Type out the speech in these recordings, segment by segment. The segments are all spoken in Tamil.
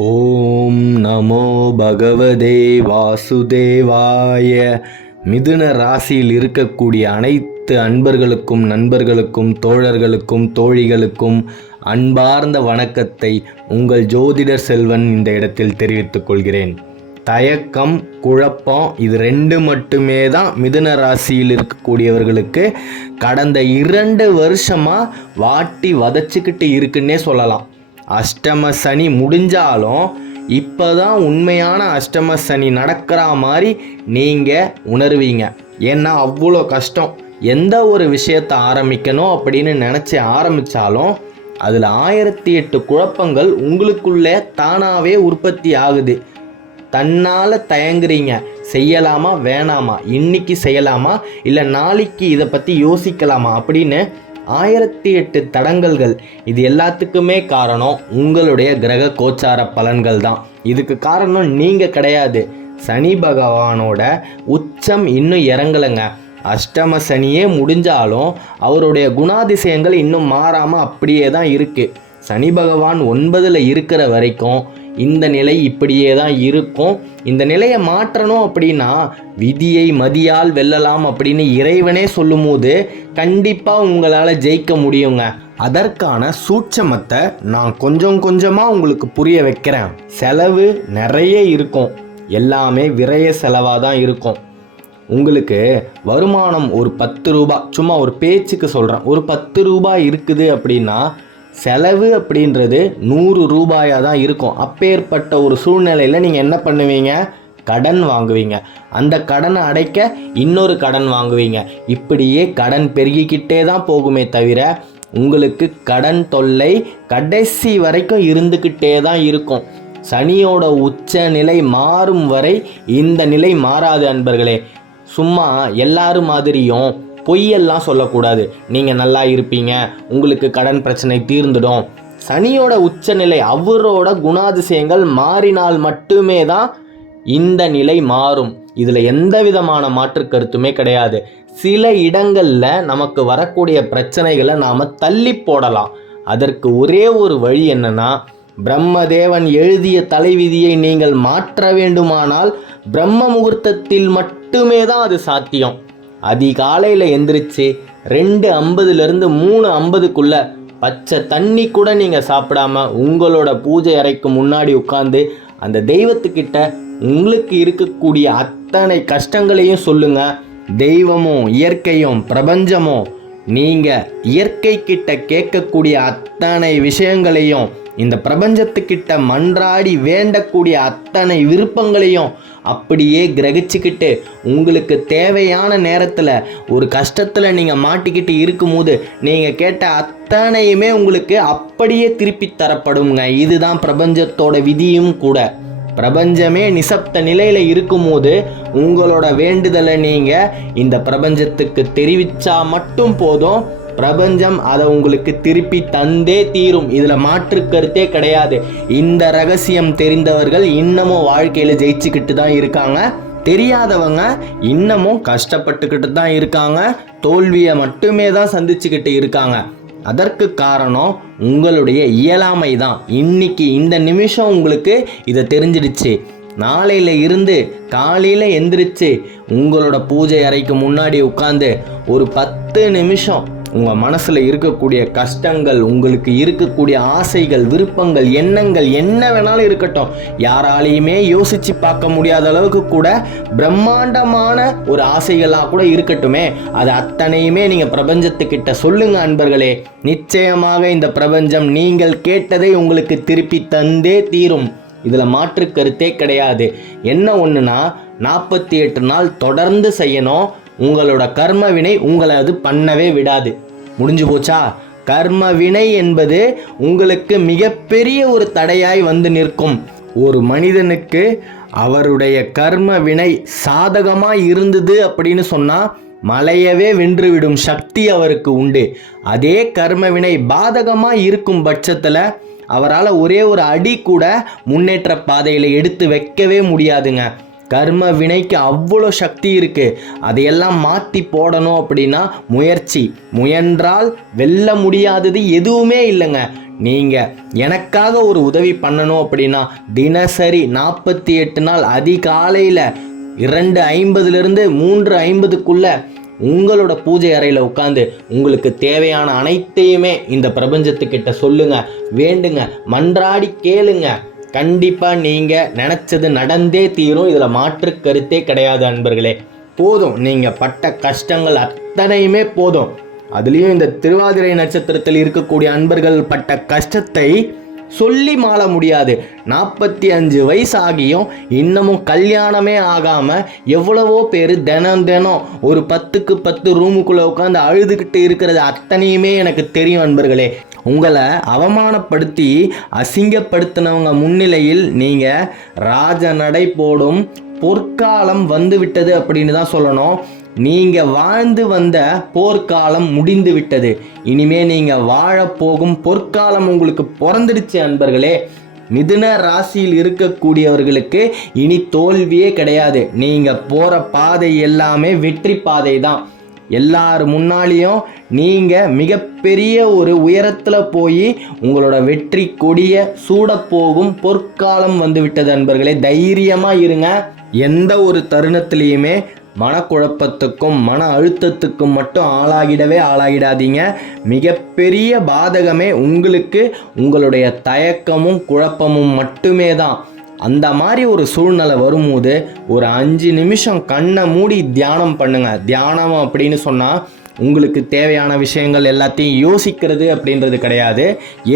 ஓம் நமோ பகவதே வாசுதேவாய. மிதுன ராசியில் இருக்கக்கூடிய அனைத்து அன்பர்களுக்கும் நண்பர்களுக்கும் தோழர்களுக்கும் தோழிகளுக்கும் அன்பார்ந்த வணக்கத்தை உங்கள் ஜோதிடர் செல்வன் இந்த இடத்தில் தெரிவித்துக் கொள்கிறேன். தயக்கம், குழப்பம் இது ரெண்டு மட்டுமே தான் மிதுன ராசியில் இருக்கக்கூடியவர்களுக்கு கடந்த 2 வருஷமாக வாட்டி வதச்சிக்கிட்டு இருக்குன்னே சொல்லலாம். அஷ்டம சனி முடிஞ்சாலும் இப்போ தான் உண்மையான அஷ்டம சனி நடக்கிற மாதிரி நீங்கள் உணர்வீங்க. ஏன்னா அவ்வளோ கஷ்டம். எந்த ஒரு விஷயத்தை ஆரம்பிக்கணும் அப்படின்னு நினச்சி ஆரம்பித்தாலும் அதில் 1008 குழப்பங்கள் உங்களுக்குள்ளே தானாகவே உற்பத்தி ஆகுது. தன்னால் தயங்குறீங்க, செய்யலாமா வேணாமா, இன்னைக்கு செய்யலாமா இல்லை நாளைக்கு இதை பற்றி யோசிக்கலாமா அப்படின்னு 1008 தடங்கல்கள். இது எல்லாத்துக்குமே காரணம் உங்களுடைய கிரக கோச்சார பலன்கள் தான். இதுக்கு காரணம் நீங்கள் கிடையாது. சனி பகவானோட உச்சம் இன்னும் இறங்கலைங்க. அஷ்டம சனியே முடிஞ்சாலும் அவருடைய குணாதிசயங்கள் இன்னும் மாறாமல் அப்படியே தான் இருக்குது. சனி பகவான் 9ல் இருக்கிற வரைக்கும் இந்த நிலை இப்படியே தான் இருக்கும். இந்த நிலையை மாற்றணும் அப்படின்னா விதியை மதியால் வெல்லலாம் அப்படின்னு இறைவனே சொல்லும் போது கண்டிப்பாக உங்களால் ஜெயிக்க முடியுங்க. அதற்கான சூட்சமத்தை நான் கொஞ்சம் கொஞ்சமாக உங்களுக்கு புரிய வைக்கிறேன். செலவு நிறைய இருக்கும், எல்லாமே விரைய செலவாக தான் இருக்கும். உங்களுக்கு வருமானம் ஒரு 10 ரூபாய், சும்மா ஒரு பேச்சுக்கு சொல்கிறேன், ஒரு 10 ரூபாய் இருக்குது அப்படின்னா செலவு அப்படின்றது 100 ரூபாயாக தான் இருக்கும். அப்பேற்பட்ட ஒரு சூழ்நிலையில் நீங்கள் என்ன பண்ணுவீங்க? கடன் வாங்குவீங்க. அந்த கடனை அடைக்க இன்னொரு கடன் வாங்குவீங்க. இப்படியே கடன் பெருகிக்கிட்டே தான் போகுமே தவிர உங்களுக்கு கடன் தொல்லை கடைசி வரைக்கும் இருந்துக்கிட்டே தான் இருக்கும். சனியோட உச்ச நிலை மாறும் வரை இந்த நிலை மாறாது அன்பர்களே. சும்மா எல்லாரும் மாதிரியும் பொய்யெல்லாம் சொல்லக்கூடாது. நீங்கள் நல்லா இருப்பீங்க, உங்களுக்கு கடன் பிரச்சனை தீர்ந்துடும். சனியோட உச்சநிலை, அவரோட குணாதிசயங்கள் மாறினால் மட்டுமே தான் இந்த நிலை மாறும். இதில் எந்த விதமான மாற்று கருத்துமே கிடையாது. சில இடங்களில் நமக்கு வரக்கூடிய பிரச்சனைகளை நாம் தள்ளி போடலாம். அதற்கு ஒரே ஒரு வழி என்னன்னா, பிரம்மதேவன் எழுதிய தலைவிதியை நீங்கள் மாற்ற வேண்டுமானால் பிரம்ம முகூர்த்தத்தில் மட்டுமே தான் அது சாத்தியம். அதிகாலையில் எந்திரிச்சு 2:50 3:50 பச்சை தண்ணி கூட நீங்கள் சாப்பிடாம உங்களோட பூஜை அறைக்கு முன்னாடி உட்காந்து அந்த தெய்வத்துக்கிட்ட உங்களுக்கு இருக்கக்கூடிய அத்தனை கஷ்டங்களையும் சொல்லுங்க. தெய்வமும் இயற்கையும் பிரபஞ்சமும் நீங்கள் இயற்கை கிட்ட கேட்கக்கூடிய அத்தனை விஷயங்களையும், இந்த பிரபஞ்சத்துக்கிட்ட மன்றாடி வேண்டக்கூடிய அத்தனை விருப்பங்களையும் அப்படியே கிரகிச்சுக்கிட்டு உங்களுக்கு தேவையான நேரத்தில் ஒரு கஷ்டத்தில் நீங்கள் மாட்டிக்கிட்டு இருக்கும்போது நீங்கள் கேட்ட அத்தனையுமே உங்களுக்கு அப்படியே திருப்பி தரப்படுங்க. இதுதான் பிரபஞ்சத்தோட விதியும் கூட. பிரபஞ்சமே நிசப்த நிலையில் இருக்கும்போது உங்களோட வேண்டுதலை நீங்கள் இந்த பிரபஞ்சத்துக்கு தெரிவித்தா மட்டும் போதும். பிரபஞ்சம் அதை உங்களுக்கு திருப்பி தந்தே தீரும். இதில் மாற்று கருத்தே கிடையாது. இந்த ரகசியம் தெரிந்தவர்கள் இன்னமும் வாழ்க்கையில் ஜெயிச்சுக்கிட்டு தான் இருக்காங்க. தெரியாதவங்க இன்னமும் கஷ்டப்பட்டுக்கிட்டு தான் இருக்காங்க. தோல்வியை மட்டுமே தான் சந்திச்சுக்கிட்டு இருக்காங்க. அதற்கு காரணம் உங்களுடைய இயலாமை தான். இன்னைக்கு இந்த நிமிஷம் உங்களுக்கு இதை தெரிஞ்சிடுச்சு. நாளையில் இருந்து காலையில் எந்திரிச்சு உங்களோட பூஜை அறைக்கு முன்னாடி உட்காந்து ஒரு 10 நிமிஷம் உங்கள் மனசில் இருக்கக்கூடிய கஷ்டங்கள், உங்களுக்கு இருக்கக்கூடிய ஆசைகள், விருப்பங்கள், எண்ணங்கள் என்ன வேணாலும் இருக்கட்டும், யாராலையுமே யோசித்து பார்க்க முடியாத அளவுக்கு கூட பிரம்மாண்டமான ஒரு ஆசைகளாக கூட இருக்கட்டுமே, அது அத்தனையுமே நீங்கள் பிரபஞ்சத்துக்கிட்ட சொல்லுங்க அன்பர்களே. நிச்சயமாக இந்த பிரபஞ்சம் நீங்கள் கேட்டதை உங்களுக்கு திருப்பி தந்தே தீரும். இதில் மாற்று கருத்தே கிடையாது. என்ன ஒன்றுனா 48 நாள் தொடர்ந்து செய்யணும். உங்களோட கர்ம வினை உங்களை அது பண்ணவே விடாது. முடிஞ்சு போச்சா? கர்ம வினை என்பது உங்களுக்கு மிகப்பெரிய ஒரு தடையாய் வந்து நிற்கும். ஒரு மனிதனுக்கு அவருடைய கர்ம வினை சாதகமாக இருந்தது அப்படின்னு சொன்னால் மலையவே வென்றுவிடும் சக்தி அவருக்கு உண்டு. அதே கர்ம வினை பாதகமாக இருக்கும் பட்சத்தில் அவரால் ஒரே ஒரு அடி கூட முன்னேற்ற பாதையில் எடுத்து வைக்கவே முடியாதுங்க. கர்ம வினைக்கு அவ்வளோ சக்தி இருக்குது. அதையெல்லாம் மாற்றி போடணும் அப்படின்னா முயன்றால் வெல்ல முடியாதது எதுவுமே இல்லைங்க. நீங்கள் எனக்காக ஒரு உதவி பண்ணணும் அப்படின்னா தினசரி 48 நாள் அதிகாலையில் 2:50 3:50 உங்களோட பூஜை அறையில் உட்காந்து உங்களுக்கு தேவையான அனைத்தையுமே இந்த பிரபஞ்சத்துக்கிட்ட சொல்லுங்க, வேண்டுங்க, மன்றாடி கேளுங்க. கண்டிப்பாக நீங்கள் நினச்சது நடந்தே தீரும். இதில் மாற்று கருத்தே கிடையாது அன்பர்களே. போதும், நீங்கள் பட்ட கஷ்டங்கள் அத்தனையுமே போதும். அதுலேயும் இந்த திருவாதிரை நட்சத்திரத்தில் இருக்கக்கூடிய அன்பர்கள் பட்ட கஷ்டத்தை சொல்லி மாள முடியாது. 45 வயசு ஆகியும் இன்னமும் கல்யாணமே ஆகாமல் எவ்வளவோ பேர் தினம் ஒரு 10க்கு 10 ரூமுக்குள்ளே உட்காந்து அழுதுகிட்டு இருக்கிறது அத்தனையுமே எனக்கு தெரியும் அன்பர்களே. உங்களை அவமானப்படுத்தி அசிங்கப்படுத்தினவங்க முன்னிலையில் நீங்கள் ராஜ நடை போடும் பொற்காலம் வந்து விட்டது அப்படின்னு தான் சொல்லணும். நீங்கள் வாழ்ந்து வந்த போர்க்காலம் முடிந்து விட்டது. இனிமே நீங்கள் வாழப்போகும் பொற்காலம் உங்களுக்கு பிறந்துடுச்சு அன்பர்களே. மிதுன ராசியில் இருக்கக்கூடியவர்களுக்கு இனி தோல்வியே கிடையாது. நீங்கள் போகிற பாதை எல்லாமே வெற்றி பாதை தான். எல்லார் முன்னாலேயும் நீங்கள் மிகப்பெரிய ஒரு உயரத்தில் போய் உங்களோட வெற்றி கொடியை சூடப்போகும் பொற்காலம் வந்து விட்டது அன்பர்களே. தைரியமாக இருங்க. எந்த ஒரு தருணத்திலையுமே மனக்குழப்பத்துக்கும் மன அழுத்தத்துக்கும் மட்டும் ஆளாகிடாதீங்க. மிகப்பெரிய பாதகமே உங்களுக்கு உங்களுடைய தயக்கமும் குழப்பமும் மட்டுமே தான். அந்த மாதிரி ஒரு சூழ்நிலை வரும்போது ஒரு 5 நிமிஷம் கண்ணை மூடி தியானம் பண்ணுங்க. தியானம் அப்படின்னு சொன்னால் உங்களுக்கு தேவையான விஷயங்கள் எல்லாத்தையும் யோசிக்கிறது அப்படின்றது கிடையாது.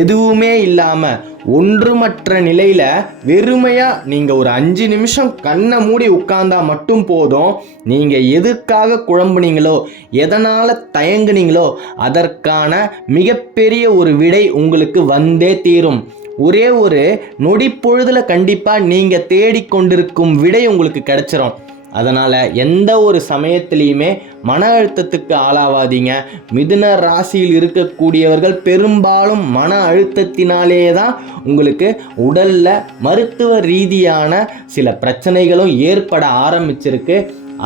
எதுவுமே இல்லாமல் ஒன்றுமற்ற நிலையில் வெறுமையாக நீங்கள் ஒரு 5 நிமிஷம் கண்ணை மூடி உட்கார்ந்தா மட்டும் போதும். நீங்கள் எதுக்காக குழம்புனீங்களோ, எதனால் தயங்குனீங்களோ அதற்கான மிகப்பெரிய ஒரு விடை உங்களுக்கு வந்தே தீரும். ஒரே ஒரு நொடி பொழுதில் கண்டிப்பாக நீங்கள் தேடிக்கொண்டிருக்கும் விடை உங்களுக்கு கிடைச்சிரும். அதனால் எந்த ஒரு சமயத்திலையுமே மன அழுத்தத்துக்கு ஆளாவாதீங்க. மிதுன ராசியில் இருக்கக்கூடியவர்கள் பெரும்பாலும் மன அழுத்தத்தினாலே தான் உங்களுக்கு உடலில் மருத்துவ ரீதியான சில பிரச்சனைகளும் ஏற்பட ஆரம்பிச்சிருக்கு.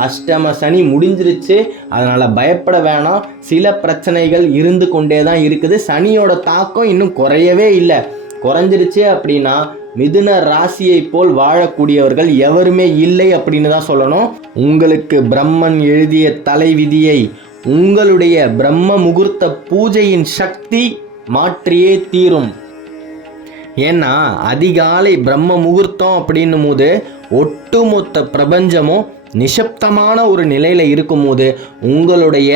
அஷ்டம சனி முடிஞ்சிருச்சு, அதனால் பயப்பட வேணாம். சில பிரச்சனைகள் இருந்து கொண்டே தான் இருக்குது. சனியோட தாக்கம் இன்னும் குறையவே இல்லை. குறைஞ்சிருச்சு அப்படின்னா மிதுன ராசியை போல் வாழக்கூடியவர்கள் எவருமே இல்லை அப்படின்னு தான் சொல்லணும். உங்களுக்கு பிரம்மன் எழுதிய தலைவிதியை உங்களுடைய பிரம்ம முகூர்த்த பூஜையின் சக்தி மாற்றியே தீரும். ஏன்னா அதிகாலை பிரம்ம முகூர்த்தம் அப்படின்னும் போது ஒட்டுமொத்த பிரபஞ்சமும் நிசப்தமான ஒரு நிலையில் இருக்கும்போது உங்களுடைய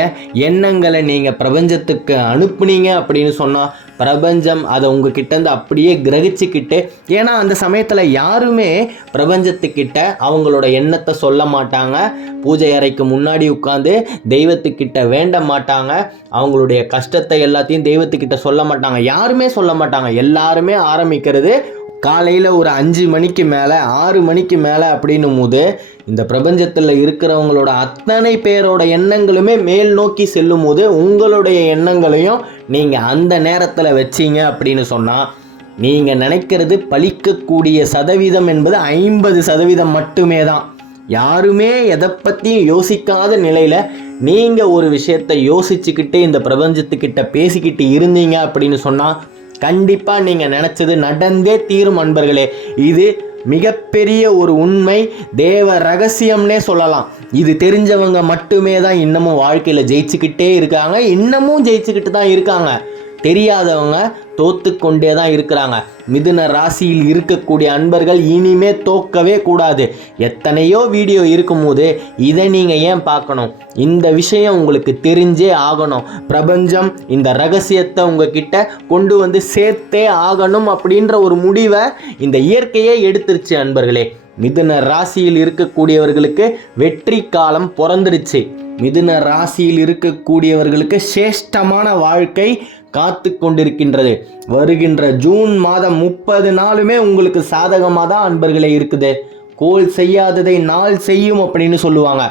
எண்ணங்களை நீங்கள் பிரபஞ்சத்துக்கு அனுப்புனீங்க அப்படின்னு சொன்னால் பிரபஞ்சம் அதை உங்ககிட்டேருந்து அப்படியே கிரகிச்சுக்கிட்டு, ஏன்னா அந்த சமயத்தில் யாருமே பிரபஞ்சத்துக்கிட்ட அவங்களோட எண்ணத்தை சொல்ல மாட்டாங்க. பூஜை அறைக்கு முன்னாடி உட்காந்து தெய்வத்துக்கிட்ட வேண்ட மாட்டாங்க. அவங்களுடைய கஷ்டத்தை எல்லாத்தையும் தெய்வத்துக்கிட்ட சொல்ல மாட்டாங்க. யாருமே சொல்ல மாட்டாங்க. எல்லாருமே ஆரம்பிக்கிறது காலையில் ஒரு 5 மணிக்கு மேலே 6 மணிக்கு மேலே அப்படின்னும் போது இந்த பிரபஞ்சத்தில் இருக்கிறவங்களோட அத்தனை பேரோட எண்ணங்களுமே மேல் நோக்கி செல்லும் போது உங்களுடைய எண்ணங்களையும் நீங்கள் அந்த நேரத்தில் வச்சிங்க அப்படின்னு சொன்னால் நீங்கள் நினைக்கிறது பலிக்கக்கூடிய சதவீதம் என்பது 50% மட்டுமே தான். யாருமே எதை பற்றியும் யோசிக்காத நிலையில் நீங்கள் ஒரு விஷயத்தை யோசிச்சுக்கிட்டு இந்த பிரபஞ்சத்துக்கிட்ட பேசிக்கிட்டு இருந்தீங்க அப்படின்னு சொன்னால் கண்டிப்பாக நீங்கள் நினச்சது நடந்தே தீரும் அன்பர்களே. இது மிகப்பெரிய ஒரு உண்மை, தேவ ரகசியம்னே சொல்லலாம். இது தெரிஞ்சவங்க மட்டுமே தான் இன்னமும் வாழ்க்கையில் ஜெயிச்சுக்கிட்டே இருக்காங்க, இன்னமும் ஜெயிச்சுக்கிட்டு தான் இருக்காங்க. தெரியாதவங்க தோத்து கொண்டே தான் இருக்கிறாங்க. மிதுன ராசியில் இருக்கக்கூடிய அன்பர்கள் இனிமே தோக்கவே கூடாது. எத்தனையோ வீடியோ இருக்கும்போது இதை நீங்கள் ஏன் பார்க்கணும்? இந்த விஷயம் உங்களுக்கு தெரிஞ்சே ஆகணும். பிரபஞ்சம் இந்த ரகசியத்தை உங்ககிட்ட கொண்டு வந்து சேர்த்தே ஆகணும் அப்படின்ற ஒரு முடிவை இந்த இயற்கையே எடுத்துருச்சு அன்பர்களே. மிதுன ராசியில் இருக்கக்கூடியவர்களுக்கு வெற்றி காலம் பிறந்துருச்சு. மிதுன ராசியில் இருக்கக்கூடியவர்களுக்கு சிரேஷ்டமான வாழ்க்கை காத்து கொண்டிருக்கின்றது. வருகின்ற ஜூன் மாதம் 30 நாளுமே உங்களுக்கு சாதகமாக தான் அன்பர்களே இருக்குது. கோல் செய்யாததை நாள் செய்யும் அப்படின்னு சொல்லுவாங்க.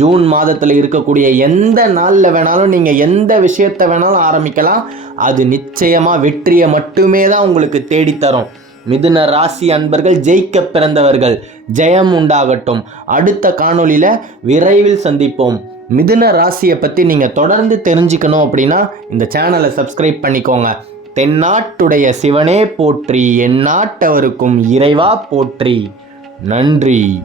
ஜூன் மாதத்தில் இருக்கக்கூடிய எந்த நாளில் வேணாலும் நீங்கள் எந்த விஷயத்தை வேணாலும் ஆரம்பிக்கலாம். அது நிச்சயமாக வெற்றியை மட்டுமே தான் உங்களுக்கு தேடித்தரும். மிதுன ராசி அன்பர்கள் ஜெயிக்க பிறந்தவர்கள். ஜெயம் உண்டாகட்டும். அடுத்த காணொளியில் விரைவில் சந்திப்போம். மிதுன ராசியை பற்றி நீங்கள் தொடர்ந்து தெரிஞ்சுக்கணும் அப்படின்னா இந்த சேனலை சப்ஸ்கிரைப் பண்ணிக்கோங்க. தென்னாட்டுடைய சிவனே போற்றி, எந்நாட்டவருக்கும் இறைவா போற்றி. நன்றி.